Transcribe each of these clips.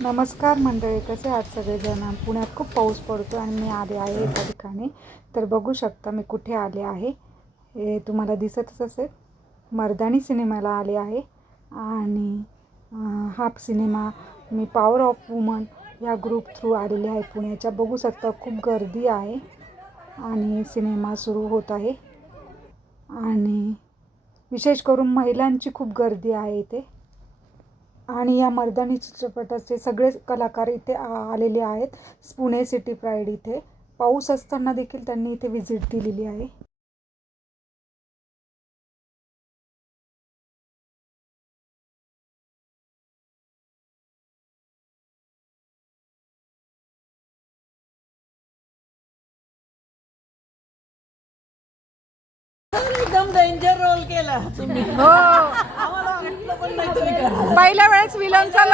नमस्कार मंडळी, कसे आहात सगळेजण. पुण्यात खूप पाऊस पडतो आणि मी आले आहे एका ठिकाणी. तर बघू शकता मी कुठे आले आहे, हे तुम्हाला दिसतच असेल. मर्दानी सिनेमाला आले आहे आणि हा cinema me power of woman या ग्रुप थ्रू आलेले आहे पुण्याच्या. बघू शकता खूप गर्दी आहे आणि सिनेमा सुरू होत आहे आणि विशेष करून महिलांची खूप गर्दी आहे इथे. आणि या मर्दानी चित्रपटाचे सगळे कलाकार इथे आलेले आहेत. पुणे सिटी प्राईड इथे पाऊस असताना देखील त्यांनी इथे व्हिजिट दिलेली आहे. एकदम डेंजर रोल केला तुम्ही. हो, आम्हाला वाटलं पण नाही तुम्ही करा. पहिल्या वेळेस विलनचा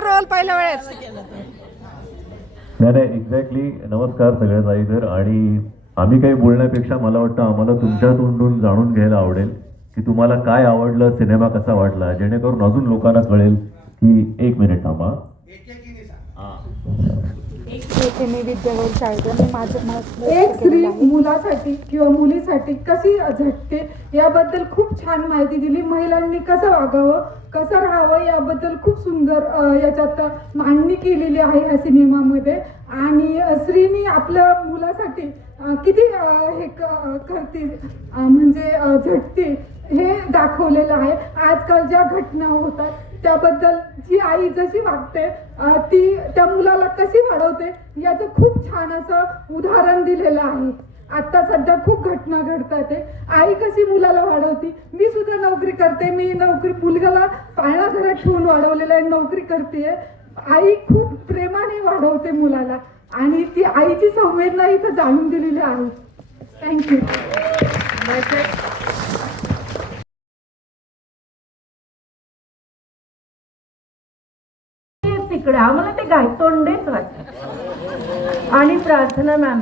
रोल पहिल्या वेळेस. नाही एक्झॅक्टली. नमस्कार सगळ्या ताईतर. आणि आम्ही काही बोलण्यापेक्षा मला वाटतं आम्हाला तुमच्या तोंडून जाणून घ्यायला आवडेल की तुम्हाला काय आवडलं, सिनेमा कसा वाटला, जेणेकरून अजून लोकांना कळेल की. एक मिनिट थांबा. येथे मी विद्यागौर शाळेत माझं एक स्त्री मुलासाठी किंवा मुलीसाठी कशी झटते याबद्दल खूप छान माहिती दिली. महिलांनी कसं वागावं, कसं राहावं याबद्दल खूप सुंदर याच्यात मांडणी केलेली आहे ह्या सिनेमामध्ये. आणि स्त्रीनी आपल्या मुलासाठी किती हे करते म्हणजे झटते हे दाखवलेलं आहे. आजकाल ज्या घटना होतात त्याबद्दल जी आई जशी वागते ती त्या मुलाला कशी वाढवते याचं खूप छान असं उदाहरण दिलेलं आहे. आता सध्या खूप घटना घडतात. आई कशी मुलाला वाढवती. मी सुद्धा नोकरी करते. मी मुलगाला पाळणा घरात ठेवून वाढवलेला आहे, नोकरी करते. आई खूप प्रेमाने वाढवते मुलाला आणि ती आईची संवेदना इथं जाणून दिलेली आहे. थँक्यू. तिकडे आम्हाला ते गायतोंडेच वाटत. आणि प्रार्थना मॅम,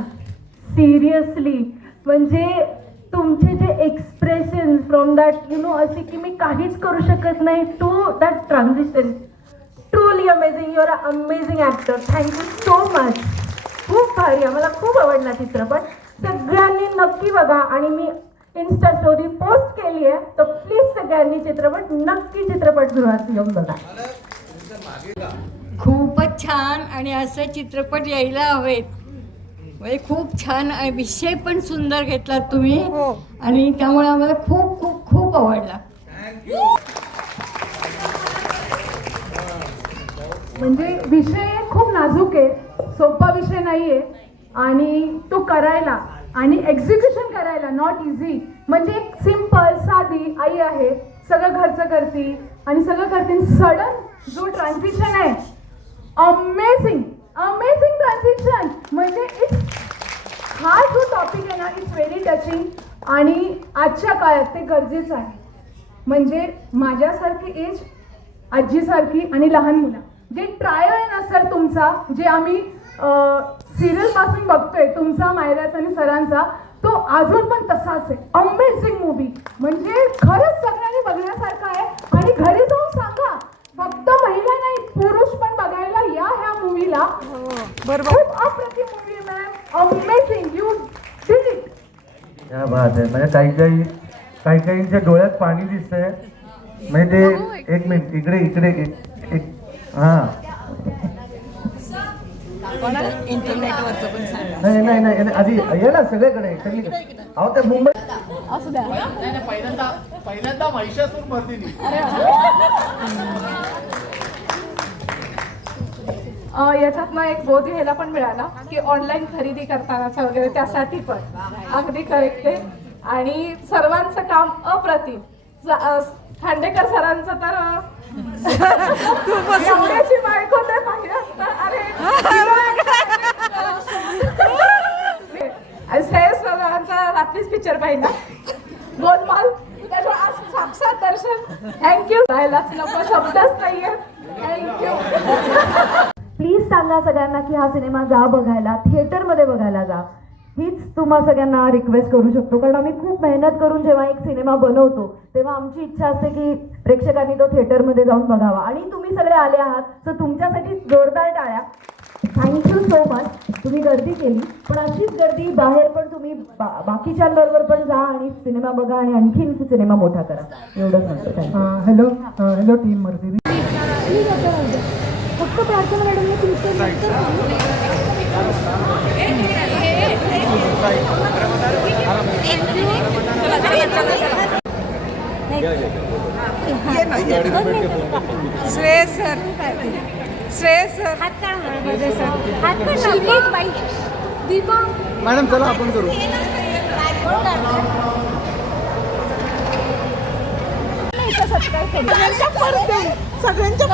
सिरियसली म्हणजे तुमचे जे एक्सप्रेशन फ्रॉम दॅट असे की मी काहीच करू शकत नाही to that transition, truly amazing. Your a amazing actor. Thank you so much. खूप भारी. आम्हाला खूप आवडला चित्रपट. सगळ्यांनी नक्की बघा. आणि मी इन्स्टा स्टोरी पोस्ट केली आहे, तर प्लीज सगळ्यांनी नक्की चित्रपटगृहात येऊन बघा. खूपच छान. आणि असं चित्रपट यायला हवेत. म्हणजे खूप छान. विषय पण सुंदर घेतलात तुम्ही. आणि त्यामुळे आम्हाला खूप खूप खूप आवडला. म्हणजे विषय खूप नाजूक आहे, सोपा विषय नाही आहे. आणि तो करायला आणि एक्झिक्युशन करायला नॉट इझी. म्हणजे एक सिंपल साधी आई आहे, सगळं घरचं करते आणि सगळं करते. सडन जो ट्रान्झिशन आहे, अमेझिंग अमेझिंग ट्रान्झिशन. म्हणजे हा जो टॉपिक आहे ना, इट्स व्हेरी टचिंग. आणि आजच्या काळात ते गरजेचं आहे. म्हणजे माझ्यासारखी एज, आजीसारखी आणि लहान मुलं, जे ट्रायल आहे ना सर तुमचा, जे आम्ही सिरियलपासून बघतोय तुमचा, मायराचा आणि सरांचा, तो अजून पण तसाच आहे. Amazing movie. म्हणजे खरंच सगळ्यांनी बघण्यासारखं आहे. आणि घरी जाऊन सांगा, फक्त महिला नाही पुरुष पण बघायला या ह्या मूवीला. बरोबर. खूप अप्रतिम movie ma'am. Amazing. You did it. क्या बात आहे. म्हणजे काहींच्या डोळ्यात पाणी दिसतंय. म्हणजे एक मिनिट इकडे हा. इंटरनेटवरचं पण सांगा. नाही आधी ये ना सगळीकडे. अहो ते मुंबई पहिल्यांदा महिषासूर मर्दिनी. याच्यातनं एक बोध घ्यायला पण मिळाला की ऑनलाईन खरेदी करतानाचा वगैरे त्यासाठी पण अगदी करेक्ट आहे. आणि सर्वांचं काम अप्रतिम. खांडेकर सरांचं तर एवढ्याची बायको ते पाहिलं. अरे सरांचा रात्रीच पिक्चर पाहिला, गोलमाल. त्याच्यावर आज साक्षात दर्शन. थँक्यू. राहायलाच नको, शब्दच नाहीये. थँक्यू. प्लीज सांगा सगळ्यांना की हा सिनेमा जा बघायला, थिएटरमध्ये बघायला जा. हीच तुम्हा सगळ्यांना रिक्वेस्ट करू शकतो, कारण आम्ही खूप मेहनत करून जेव्हा एक सिनेमा बनवतो तेव्हा आमची इच्छा असते की प्रेक्षकांनी तो थिएटरमध्ये जाऊन बघावा. आणि तुम्ही सगळे आले आहात तर तुमच्यासाठी जोरदार टाळ्या. Thank you so much. तुम्ही गर्दी केली, पण अशीच गर्दी बाहेर पण तुम्ही बाकीच्यांबरोबर पण जा आणि सिनेमा बघा आणि आणखीन सिनेमा मोठा करा. एवढंच म्हणतो. थँक्यू. Hello team Mardini. फक्त प्रार्थना मॅडमने तुमचं Shreyas sir, Shreyas sir, Deepa madam चला आपण करू. सगळ्यांच्या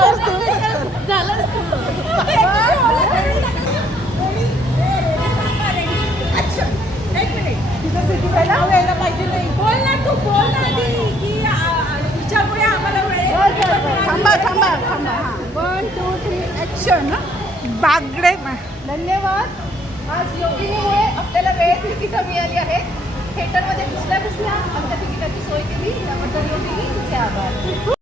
थांबा 1 2 3 ऍक्शन. बागडे. धन्यवाद. आज योगिनीमुळे आपल्याला वेळ तितकी कमी आली आहे. थिएटरमध्ये दुसऱ्या